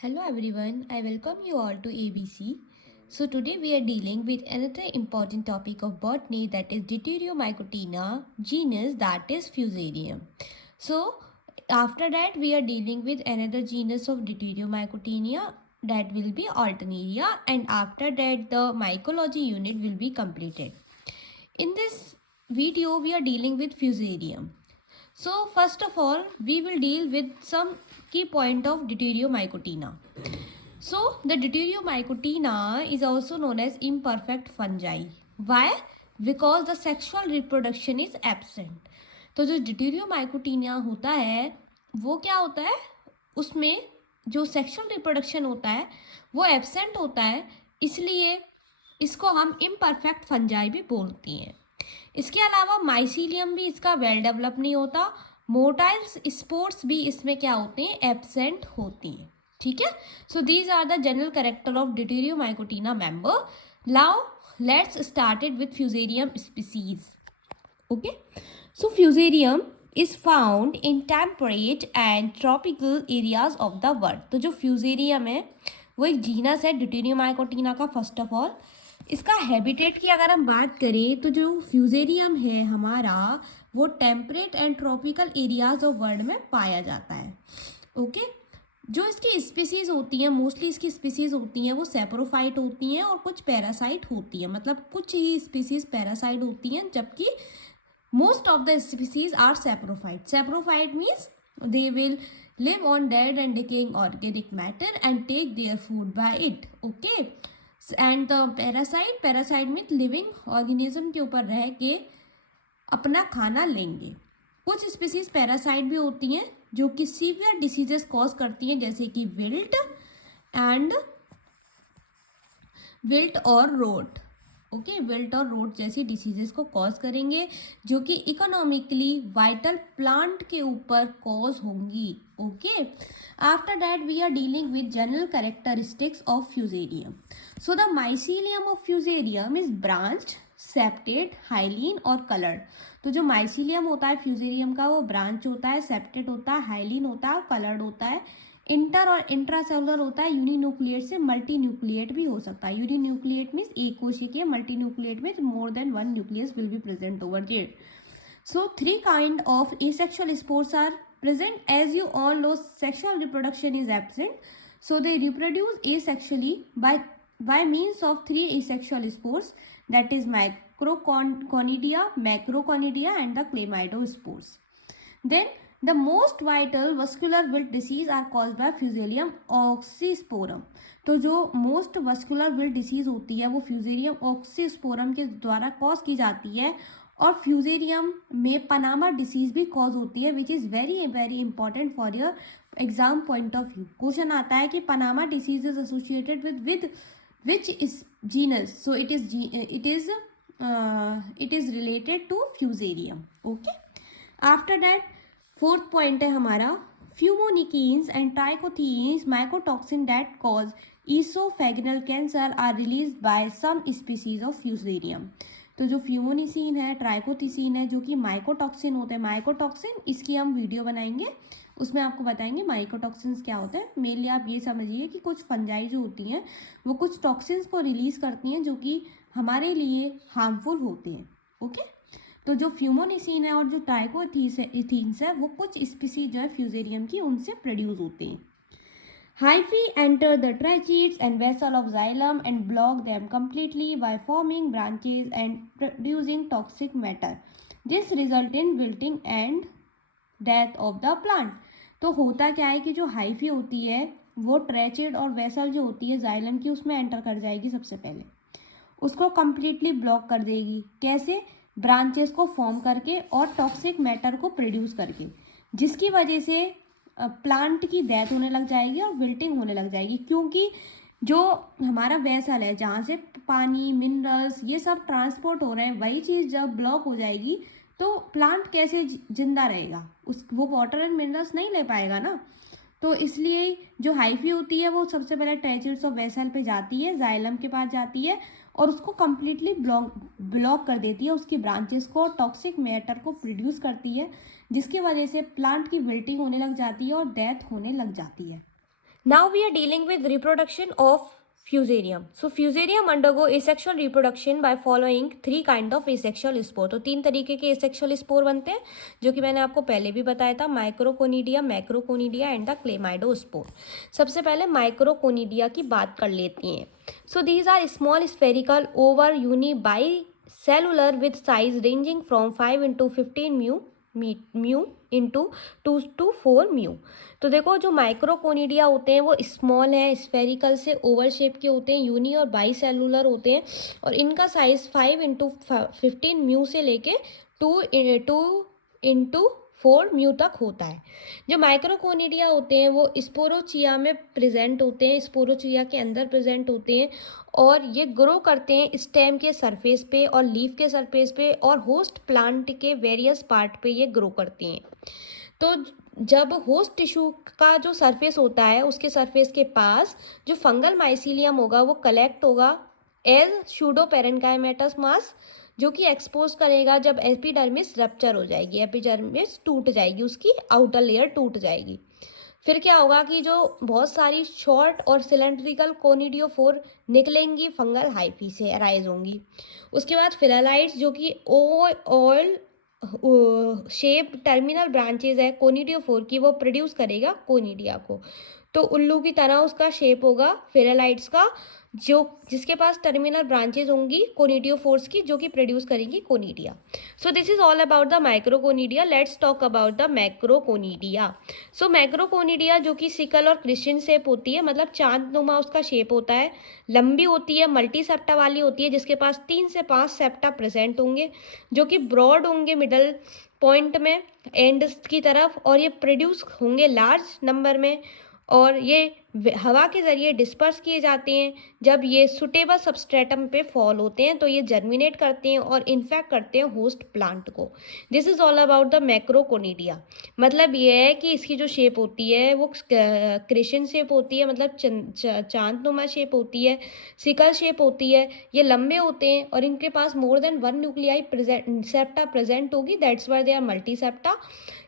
Hello everyone, I welcome you all to ABC. So today we are dealing with another important topic of botany, that is Deuteriomycotina genus, that is Fusarium. So after that we are dealing with another genus of Deuteriomycotina, that will be Alternaria, and after that the mycology unit will be completed. In this video we are dealing with Fusarium. So first of all we will deal with some key point of Deuteriomycotina. So the Deuteriomycotina is also known as imperfect fungi. Why? Because the sexual reproduction is absent. तो जो ड्यूटेरियोमाइकोटीनिया होता है वो क्या होता है, उसमें जो सेक्सुअल रिप्रोडक्शन होता है वो एब्सेंट होता है, इसलिए इसको हम इम्परफेक्ट फंजाई भी बोलते हैं। इसके अलावा माइसीलियम भी इसका वेल डेवलप नहीं होता, मोटाइल स्पोर्ट्स भी इसमें क्या होते हैं, एब्सेंट होती हैं। ठीक है, so these are the general character of Deuteriomycotina member. Now let's started with fusarium species. Okay, so fusarium is found in temperate and tropical areas of the world. तो जो फ्यूजेरियम है वो एक जीनस है Deuteriomycotina का. First of all इसका habitat की अगर हम बात करें तो जो फ्यूजेरियम है हमारा वो temperate and tropical areas of world में पाया जाता है. ओके, जो इसकी स्पीसीज होती हैं, मोस्टली इसकी स्पीसीज होती हैं वो सेप्रोफाइट होती हैं और कुछ पैरासाइट होती हैं. मतलब कुछ ही स्पीसीज पैरासाइट होती हैं जबकि most of the species are saprophyte. Saprophyte means they will live on dead and decaying organic matter and take their food by it. Okay, and the parasite means living organism के ऊपर रह के अपना खाना लेंगे. कुछ स्पीसीज पैरासाइट भी होती हैं जो कि सीवियर डिसीजेस कॉज करती हैं, जैसे कि विल्ट और रोट. ओके, विल्ट और रोट जैसी डिसीजेस को कॉज करेंगे जो कि इकोनॉमिकली वाइटल प्लांट के ऊपर कॉज होंगी. Okay, after that we are dealing with general characteristics of fusarium. So the mycelium of fusarium is branched, septate, hyaline और कलर्ड. तो जो माइसीलियम होता है फ्यूजेरियम का वो ब्रांच होता है, सेप्टेड होता है, हाइलीन होता है और कलर्ड होता है. इंटर और इंट्रासेलुलर होता है, यूनिन्यूक्लिएट से मल्टी न्यूक्लिएट भी हो सकता है. यूनिन्यूक्लिएट मीन्स एक कोशिकीय, मल्टी न्यूक्लिएट में more than one nucleus will be present over there. So three kind of asexual spores are present. As you all know, sexual reproduction is absent. So they reproduce asexually by means of three asexual spores, that is microconidia, macroconidia and the chlamydospores. Then the most vital vascular wilt disease are caused by Fusarium oxysporum. तो जो most vascular wilt disease होती है वो fusarium oxysporum के द्वारा cause की जाती है. और फ्यूजेरियम में पनामा डिसीज भी कॉज होती है, which is very very important for your exam point of view. Question आता है कि Panama disease is associated with which is genus. So it is related to fusarium. Okay, after that fourth point है हमारा fumonisins and trichothecenes mycotoxin that cause oesophageal cancer are release by some species of fusarium. तो जो फ्यूमोनिसिन है, ट्राइकोथीसिन है, जो कि mycotoxin होते हैं. माइकोटॉक्सिन इसकी हम वीडियो बनाएंगे, उसमें आपको बताएंगे माइकोटॉक्सिन्स क्या होते हैं. मेनली आप ये समझिए कि कुछ फंजाई जो होती हैं वो कुछ टॉक्सिन्स को रिलीज करती हैं जो कि हमारे लिए हार्मफुल होते हैं. ओके, तो जो फ्यूमोनिसिन है और जो ट्राइकोथीसिन्स है वो कुछ स्पीसीज जो है फ्यूजेरियम की उनसे प्रोड्यूस होते हैं. Hyphae enter the tracheids and vessel of xylem and block them completely by forming branches and producing toxic matter. This result in wilting and death of the plant. तो होता क्या है कि जो हाइफी होती है वो ट्रैचेड और वेसल जो होती है जाइलम की उसमें एंटर कर जाएगी. सबसे पहले उसको कम्प्लीटली ब्लॉक कर देगी. कैसे? ब्रांचेस को फॉर्म करके और टॉक्सिक मैटर को प्रोड्यूस करके, जिसकी वजह से प्लांट की डेथ होने लग जाएगी और विल्टिंग होने लग जाएगी. क्योंकि जो हमारा वेसल है जहाँ से पानी, मिनरल्स ये सब ट्रांसपोर्ट हो रहे हैं, वही चीज़ जब ब्लॉक हो जाएगी तो प्लांट कैसे जिंदा रहेगा, वो वाटर एंड मिनरल्स नहीं ले पाएगा ना. तो इसलिए जो हाइफी होती है वो सबसे पहले ट्रैचेड्स ऑफ वेसल पे जाती है, जाइलम के पास जाती है और उसको कम्प्लीटली ब्लॉक कर देती है, उसकी ब्रांचेस को, टॉक्सिक मैटर को प्रोड्यूस करती है, जिसकी वजह से प्लांट की विल्टिंग होने लग जाती है और डेथ होने लग जाती है. Now we are dealing with reproduction of fusarium. So fusarium undergo asexual reproduction by following three kind of asexual spore. तो तीन तरीके के asexual spore बनते हैं जो कि मैंने आपको पहले भी बताया था, माइक्रोकोनिडिया, मैक्रोकोनिडिया एंड द क्लेमाइडोस्पोर. सबसे पहले माइक्रोकोनिडिया की बात कर लेती हैं. So these are small spherical over uni bicellular with size ranging from 5 into 15 mu into 2 to 4 mu. तो देखो जो माइक्रोकोनिडिया होते हैं वो स्मॉल हैं, स्फेरिकल से ओवल शेप के होते हैं, यूनी और बाई सेलुलर होते हैं और इनका साइज 5 into 15 म्यू से लेके 2 into 4 म्यू तक होता है. जो माइक्रोकोनिडिया होते हैं वो स्पोरोचिया में प्रेजेंट होते हैं, स्पोरोचिया के अंदर प्रेजेंट होते हैं और ये ग्रो करते हैं स्टेम के सरफेस पे और लीफ के सरफेस पे और होस्ट प्लांट के वेरियस पार्ट पे ये ग्रो करती हैं. तो जब होस्ट टिश्यू का जो सरफेस होता है उसके सरफेस के पास जो फंगल माइसीलियम होगा वो कलेक्ट होगा एज शूडो पेरेन्काइमेटस मास, जो कि एक्सपोज करेगा जब एपिडर्मिस रप्चर हो जाएगी, एपिडर्मिस टूट जाएगी, उसकी आउटर लेयर टूट जाएगी. फिर क्या होगा कि जो बहुत सारी शॉर्ट और सिलेंड्रिकल कोनिडियोफोर निकलेंगी फंगल हाइफी से अराइज होंगी. उसके बाद फिलालाइट्स जो कि ऑयल शेप टर्मिनल ब्रांचेज है कोनिडियोफोर की वो प्रोड्यूस करेगा कोनिडिया को. तो उल्लू की तरह उसका शेप होगा फिलालाइट्स का, जो जिसके पास टर्मिनल ब्रांचेज होंगी कोनिडियोफोर्स की जो कि प्रोड्यूस करेंगी conidia. So this is all about the microconidia. Let's talk about the macroconidia. So macroconidia जो कि सिकल और क्रिश्चियन शेप होती है, मतलब चांदनुमा उसका शेप होता है, लंबी होती है, मल्टी सेप्टा वाली होती है जिसके पास 3 से 5 सेप्टा प्रेजेंट होंगे जो कि ब्रॉड होंगे मिडल पॉइंट में एंड की तरफ और ये प्रोड्यूस होंगे लार्ज नंबर में और ये हवा के ज़रिए डिस्पर्स किए जाते हैं. जब ये सुटेबल सबस्ट्रेटम पे फॉल होते हैं तो ये जर्मिनेट करते हैं और इन्फेक्ट करते हैं होस्ट प्लांट को. This is all about the macroconidia. मतलब ये है कि इसकी जो शेप होती है वो क्रिश्चियन शेप होती है, मतलब चांदनुमा शेप होती है, सिकल शेप होती है, ये लंबे होते हैं और इनके पास more than 1 nuclei septa present होगी, that's why they are multi septa.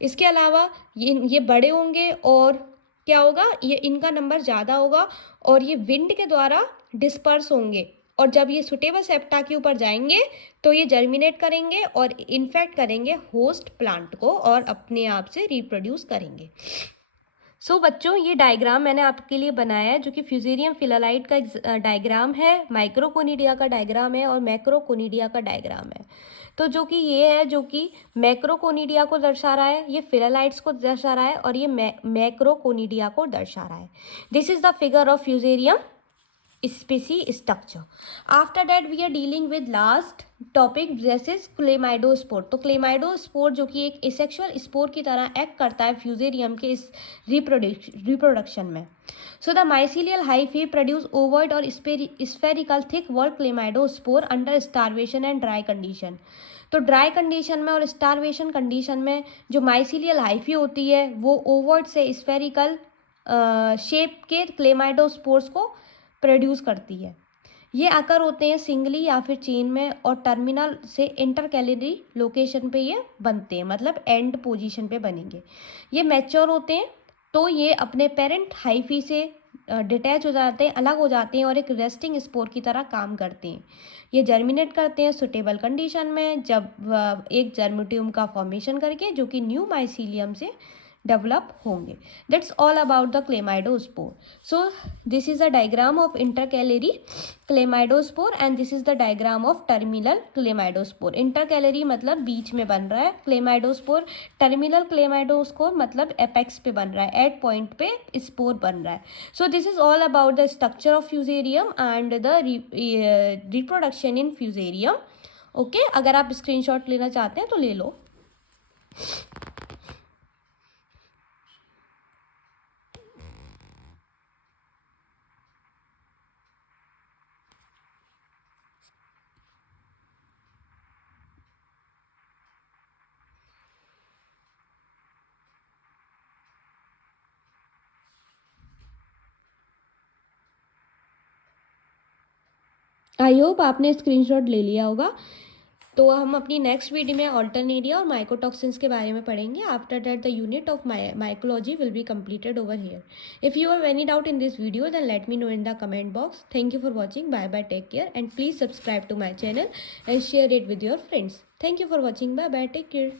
इसके अलावा ये बड़े होंगे और क्या होगा, ये इनका नंबर ज़्यादा होगा और ये विंड के द्वारा डिस्पर्स होंगे और जब ये सुटेबल सेप्टा के ऊपर जाएंगे तो ये जर्मिनेट करेंगे और इन्फेक्ट करेंगे होस्ट प्लांट को और अपने आप से रिप्रोड्यूस करेंगे. सो बच्चों ये डायग्राम मैंने आपके लिए बनाया है जो कि फ्यूजेरियम फिलालाइट का डायग्राम है, माइक्रोकोनिडिया का डायग्राम है और मैक्रोकोनिडिया का डायग्राम है. तो जो कि ये है जो कि मैक्रोकोनिडिया को दर्शा रहा है, ये फिलालाइट्स को दर्शा रहा है और ये मैक्रोकोनिडिया को दर्शा रहा है. This is the figure of fusarium species structure. After that we are dealing with last topic जैसे क्लेमाइडोस्पोर. तो क्लेमाइडोस्पोर जो कि एक एसेक्सुअल स्पोर की तरह एक्ट करता है फ्यूजेरियम के इस रिप्रोडक्शन में. So the mycelial hyphae produce ovoid और spherical thick wall chlamydospore under starvation and dry condition. तो ड्राई कंडीशन में और स्टारवेशन कंडीशन में जो माइसीलियल हाइफी होती है वो ओवर्ड से स्फेरिकल शेप के क्लेमाइडोस्पोर्स को प्रोड्यूस करती है. ये आकर होते हैं सिंगली या फिर चेन में और टर्मिनल से इंटरकैलरी लोकेशन पे ये बनते हैं, मतलब एंड पोजीशन पे बनेंगे. ये मैच्योर होते हैं तो ये अपने पेरेंट हाइफी से डिटैच हो जाते हैं, अलग हो जाते हैं और एक रेस्टिंग स्पोर की तरह काम करते हैं. ये जर्मिनेट करते हैं सुटेबल कंडीशन में जब एक जर्मिटियम का फॉर्मेशन करके जो कि न्यू माइसीलियम से डेवलप होंगे. That's all about the chlamydospore. So this is a diagram of intercalary chlamydospore and this is the diagram of terminal chlamydospore. Intercalary मतलब बीच में बन रहा है, क्लेमाइडोस्पोर टर्मिनल क्लेमाइडोस्पोर मतलब एपेक्स पे बन रहा है, एट पॉइंट पे स्पोर बन रहा है. सो this is all about the structure of fusarium and the reproduction in fusarium. Okay, अगर आप स्क्रीनशॉट लेना चाहते हैं तो ले लो. आई होप आपने स्क्रीनशॉट ले लिया होगा. तो हम अपनी नेक्स्ट वीडियो में ऑल्टरनेरिया और माइकोटॉक्सिन्स के बारे में पढ़ेंगे. After that the unit of mycology will be completed over here. If you have any doubt in this video, then let me know in the comment box. Thank you for watching. Bye bye, take care, and please subscribe to my channel and share it with your friends. Thank you for watching. Bye bye, take care.